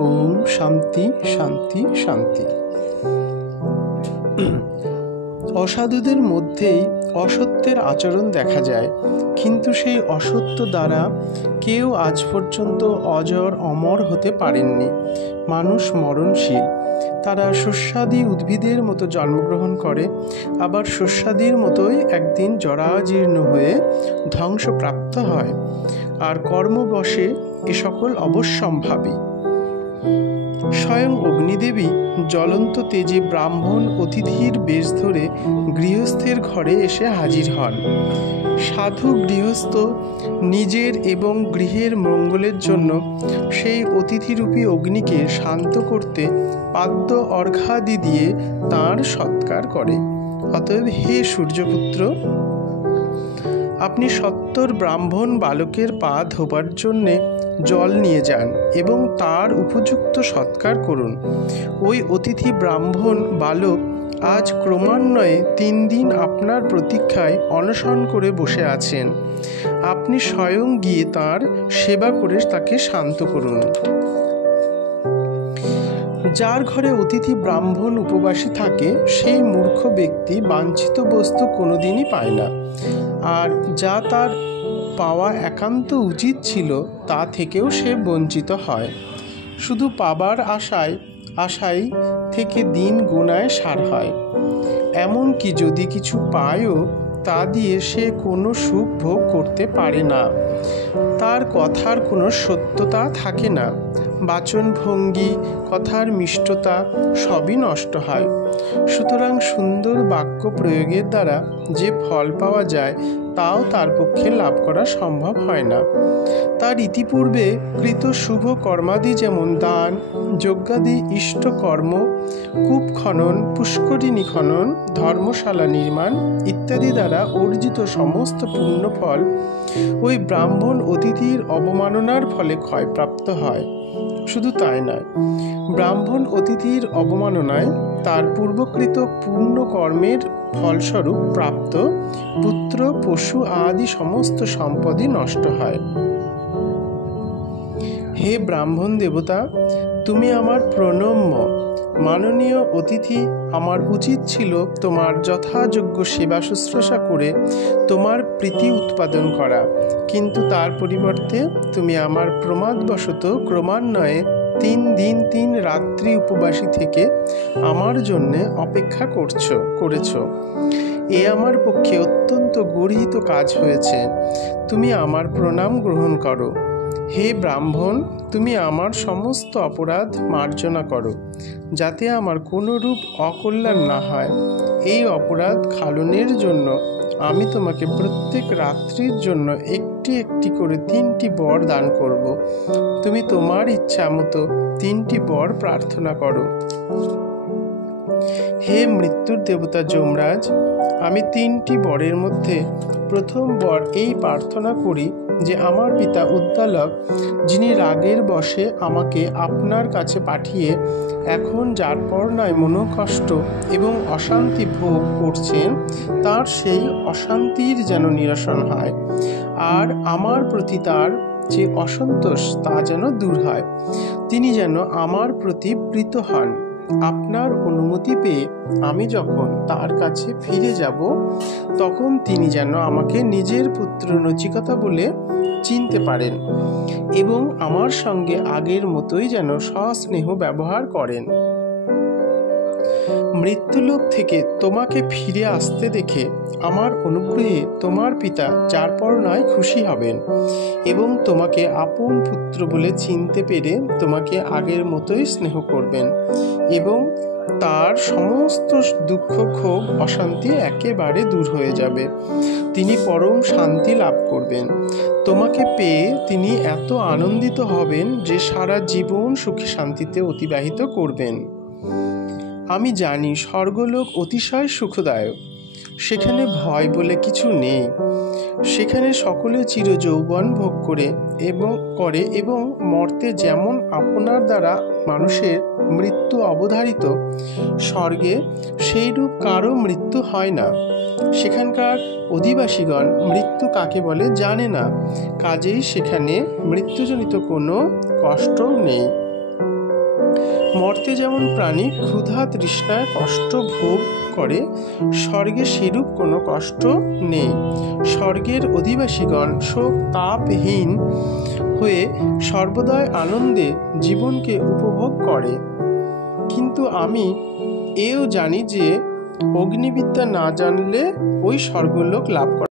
ওম শান্তি শান্তি শান্তি। অসাধুদের মধ্যেই অসত্যের আচরণ দেখা যায়, কিন্তু সেই অসত্য দ্বারা কেউ আজ পর্যন্ত অজর অমর হতে পারেননি। মানুষ মরণশীল। তারা শস্যাদি উদ্ভিদের মতো জন্মগ্রহণ করে, আবার শস্যাদির মতোই একদিন জরাজীর্ণ হয়ে ধ্বংসপ্রাপ্ত হয়। আর কর্মবশে এ সকল অবশ্যম্ভাবী। স্বয়ং অগ্নিদেবী জ্বলন্ত তেজে ব্রাহ্মণ অতিথির বেশ ধরে গৃহস্থের ঘরে এসে হাজির হন। সাধু গৃহস্থ নিজের এবং গৃহের মঙ্গলের জন্য সেই অতিথিরূপী অগ্নিকে শান্ত করতে পাদ্য অর্ঘ্যাদি দিয়ে তাঁর সৎকার করে। অতএব হে সূর্যপুত্র, আপনি সত্তর ব্রাহ্মণ বালকের পা ধোবার জন্যে জল নিয়ে যান এবং তার উপযুক্ত সৎকার করুন। ওই অতিথি ব্রাহ্মণ বালক আজ ক্রমান্বয়ে 3 দিন আপনার প্রতীক্ষায় অনশন করে বসে আছেন। আপনি স্বয়ং গিয়ে তাঁর সেবা করে তাকে শান্ত করুন। যার ঘরে অতিথি ব্রাহ্মণ উপবাসী থাকে, সেই মূর্খ ব্যক্তি বাঞ্ছিত বস্তু কোনোদিনই পায় না, আর যা তার পাওয়া একান্ত উচিত ছিল তা থেকেও সে বঞ্চিত হয়। শুধু পাবার আশায় থেকে দিন গোনায় সার হয়। এমনকি যদি কিছু পায়ও, তা দিয়ে সে কোনো সুখ ভোগ করতে পারে না। তার কথার কোনো সত্যতা থাকে না। বাচনভঙ্গি, কথার মিষ্টতা সবই নষ্ট হয়। সুতরাং সুন্দর বাক্য প্রয়োগের দ্বারা যে ফল পাওয়া যায়, তাও তার পক্ষে লাভ করা সম্ভব হয় না। তার ইতিপূর্বে কৃত শুভ কর্মাদি, যেমন দান, যজ্ঞাদি ইষ্ট কর্ম, কূপ খনন, পুষ্করিণী খনন, ধর্মশালা নির্মাণ ইত্যাদি দ্বারা অর্জিত সমস্ত পুণ্যফল ওই ব্রাহ্মণ অতিথির অবমাননার ফলে ক্ষয়প্রাপ্ত হয়। শুধু তাই নয়, ব্রাহ্মণ অতিথির অবমাননায় তার পূর্বকৃত পুণ্য কর্মের ফলস্বরূপ প্রাপ্ত পুত্র, পশু আদি সমস্ত সম্পদই নষ্ট হয়। হে ব্রাহ্মণ দেবতা, তুমি আমার প্রণম্য মাননীয় অতিথি। আমার উচিত ছিল তোমার যথাযোগ্য সেবা শুশ্রূষা করে তোমার প্রীতি উৎপাদন করা, কিন্তু তার পরিবর্তে তুমি আমার প্রমাদবশত ক্রমান্বয়ে 3 দিন 3 রাত্রি উপবাসী থেকে আমার জন্যে অপেক্ষা করেছ। এ আমার পক্ষে অত্যন্ত গর্হিত কাজ হয়েছে। তুমি আমার প্রণাম গ্রহণ করো। হে ব্রাহ্মণ, তুমি আমার সমস্ত অপরাধ মার্জনা করো, যাতে আমার কোনরূপ অকল্যাণ না হয়। এই অপরাধ খালনের জন্য আমি তোমাকে প্রত্যেক রাত্রির জন্য একটি একটি করে 3টি বর দান করব। তুমি তোমার ইচ্ছা মতো 3টি বর প্রার্থনা করো। হে মৃত্যুর দেবতা যমরাজ, আমি 3টি বরের মধ্যে প্রথম বর এই প্রার্থনা করি যে আমার পিতা উদ্দালক, যিনি রাগের বশে আমাকে আপনার কাছে পাঠিয়ে এখন যার পরনায় মনোকষ্ট এবং অশান্তি ভোগ করছেন, তার সেই অশান্তির যেন নিরসন হয়, আর আমার প্রতি তার যে অসন্তোষ তা যেন দূর হয়। তিনি যেন আমার প্রতি প্রীত হন। আপনার অনুমতি পেয়ে আমি যখন তার কাছে ফিরে যাব, তখন তিনি যেন আমাকে নিজের পুত্র নচিকেতা বলে চিনতে পারেন এবং আমার সঙ্গে আগের মতোই যেন সস্নেহ ব্যবহার করেন। মৃত্যুলোক থেকে তোমাকে ফিরে আসতে দেখে আমার অনুগ্রহে তোমার পিতা যার পর নয় খুশি হবেন এবং তোমাকে আপন পুত্র বলে চিনতে পেরে তোমাকে আগের মতোই স্নেহ করবেন এবং তার সমস্ত দুঃখ, ক্ষোভ, অশান্তি একেবারে দূর হয়ে যাবে। তিনি পরম শান্তি লাভ করবেন। তোমাকে পেয়ে তিনি এত আনন্দিত হবেন যে সারা জীবন সুখী শান্তিতে অতিবাহিত করবেন। আমি জানি স্বর্গলোক অতিশয় সুখদায়ক। সেখানে ভয় বলে কিছু নেই। সেখানে সকলে চিরযৌবন ভোগ করে এবং মর্তে যেমন আপনার দ্বারা মানুষের মৃত্যু অবধারিত, স্বর্গে সেইরূপ কারো মৃত্যু হয় না। সেখানকার অধিবাসীগণ মৃত্যু কাকে বলে জানে না, কাজেই সেখানে মৃত্যুজনিত কোনো কষ্ট নেই। মর্তে যেমন প্রাণী ক্ষুধা তৃষ্ণায় কষ্ট ভোগ করে, স্বর্গে সেরূপ কোনো কষ্ট নেই। স্বর্গের অধিবাসীগণ শোক তাপহীন হয়ে সর্বদাই আনন্দে জীবনকে উপভোগ করে। কিন্তু আমি এও জানি যে অগ্নিবিদ্যা না জানলে ওই স্বর্গলোক লাভ করা